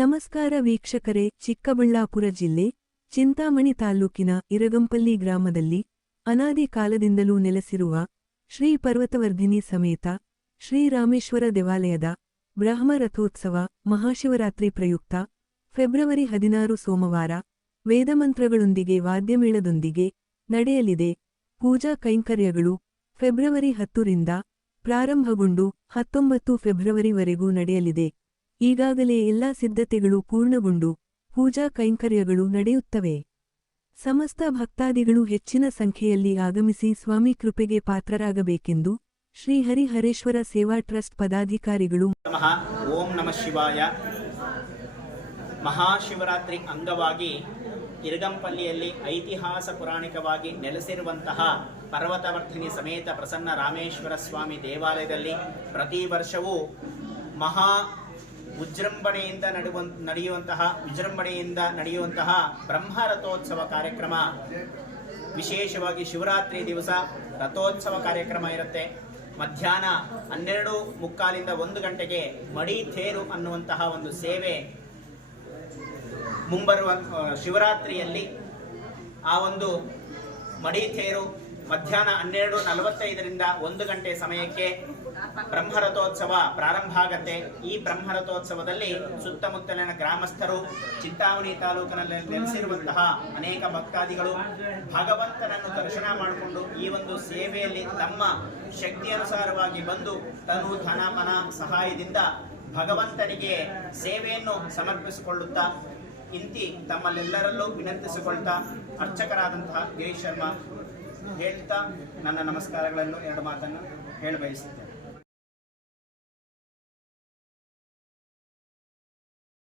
ನಮಸ್ಕಾರ ವೀಕ್ಷಕರೇ, ಚಿಕ್ಕಬಳ್ಳಾಪುರ ಜಿಲ್ಲೆ ಚಿಂತಾಮಣಿ ತಾಲ್ಲೂಕಿನ ಇರಗಂಪಲ್ಲಿ ಗ್ರಾಮದಲ್ಲಿ ಅನಾದಿ ಕಾಲದಿಂದಲೂ ನೆಲೆಸಿರುವ ಶ್ರೀ ಪರ್ವತವರ್ಧಿನಿ ಸಮೇತ ಶ್ರೀರಾಮೇಶ್ವರ ದೇವಾಲಯದ ಬ್ರಹ್ಮ ರಥೋತ್ಸವ ಮಹಾಶಿವರಾತ್ರಿ ಪ್ರಯುಕ್ತ ಫೆಬ್ರವರಿ 16 ಸೋಮವಾರ ವೇದಮಂತ್ರಗಳೊಂದಿಗೆ ವಾದ್ಯಮೇಳದೊಂದಿಗೆ ನಡೆಯಲಿದೆ. ಪೂಜಾ ಕೈಂಕರ್ಯಗಳು ಫೆಬ್ರವರಿ 10 ರಿಂದ ಪ್ರಾರಂಭಗೊಂಡು 19 ಫೆಬ್ರವರಿವರೆಗೂ ನಡೆಯಲಿದೆ. ಈಗಾಗಲೇ ಎಲ್ಲಾ ಸಿದ್ಧತೆಗಳು ಪೂರ್ಣಗೊಂಡು ಪೂಜಾ ಕೈಂಕರ್ಯಗಳು ನಡೆಯುತ್ತವೆ. ಸಮಸ್ತ ಭಕ್ತಾದಿಗಳು ಹೆಚ್ಚಿನ ಸಂಖ್ಯೆಯಲ್ಲಿ ಆಗಮಿಸಿ ಸ್ವಾಮಿ ಕೃಪೆಗೆ ಪಾತ್ರರಾಗಬೇಕೆಂದು ಶ್ರೀ ಹರಿಹರೇಶ್ವರ ಸೇವಾ ಟ್ರಸ್ಟ್ ಪದಾಧಿಕಾರಿಗಳು. ಓಂ ನಮಃ ಶಿವಾಯ. ಮಹಾಶಿವರಾತ್ರಿ ಅಂಗವಾಗಿ ಇರಗಂಪಲ್ಲಿಯಲ್ಲಿ ಐತಿಹಾಸ ಪುರಾಣಿಕವಾಗಿ ನೆಲೆಸಿರುವಂತಹ ಪರ್ವತವರ್ಧಿನಿ ಸಮೇತ ಪ್ರಸನ್ನ ರಾಮೇಶ್ವರ ಸ್ವಾಮಿ ದೇವಾಲಯದಲ್ಲಿ ಪ್ರತಿ ವರ್ಷವೂ ಮಹಾ ವಿಜೃಂಭಣೆಯಿಂದ ನಡೆಯುವಂತಹ ಬ್ರಹ್ಮ ರಥೋತ್ಸವ ಕಾರ್ಯಕ್ರಮ, ವಿಶೇಷವಾಗಿ ಶಿವರಾತ್ರಿ ದಿವಸ ರಥೋತ್ಸವ ಕಾರ್ಯಕ್ರಮ ಇರುತ್ತೆ. ಮಧ್ಯಾಹ್ನ 12:45 1 ಗಂಟೆಗೆ ಮಡಿ ತೇರು ಅನ್ನುವಂತಹ ಒಂದು ಸೇವೆ ಮುಂಬರುವ ಶಿವರಾತ್ರಿಯಲ್ಲಿ ಆ ಒಂದು ಮಡಿ ತೇರು ಮಧ್ಯಾಹ್ನ 12:45 ರಿಂದ 1 ಗಂಟೆ ಸಮಯಕ್ಕೆ ಬ್ರಹ್ಮರಥೋತ್ಸವ ಪ್ರಾರಂಭ ಆಗತ್ತೆ. ಈ ಬ್ರಹ್ಮರಥೋತ್ಸವದಲ್ಲಿ ಸುತ್ತಮುತ್ತಲಿನ ಗ್ರಾಮಸ್ಥರು, ಚಿಂತಾಮಣಿ ತಾಲೂಕಿನಲ್ಲಿ ನೆಲೆಸಿರುವಂತಹ ಅನೇಕ ಭಕ್ತಾದಿಗಳು ಭಗವಂತನನ್ನು ದರ್ಶನ ಮಾಡಿಕೊಂಡು ಈ ಒಂದು ಸೇವೆಯಲ್ಲಿ ತಮ್ಮ ಶಕ್ತಿ ಅನುಸಾರವಾಗಿ ಬಂದು ತನು ಧನ ಮನ ಸಹಾಯದಿಂದ ಭಗವಂತನಿಗೆ ಸೇವೆಯನ್ನು ಸಮರ್ಪಿಸಿಕೊಳ್ಳುತ್ತಾ ಇಂತಿ ತಮ್ಮಲ್ಲೆಲ್ಲರಲ್ಲೂ ವಿನಂತಿಸಿಕೊಳ್ತಾ ಅರ್ಚಕರಾದಂತಹ ಗಿರೀಶ್ ಶರ್ಮಾ ಹೇಳ್ತಾ ನನ್ನ ನಮಸ್ಕಾರಗಳನ್ನು 2 ಮಾತನ್ನು ಹೇಳಬಯಸುತ್ತೇನೆ.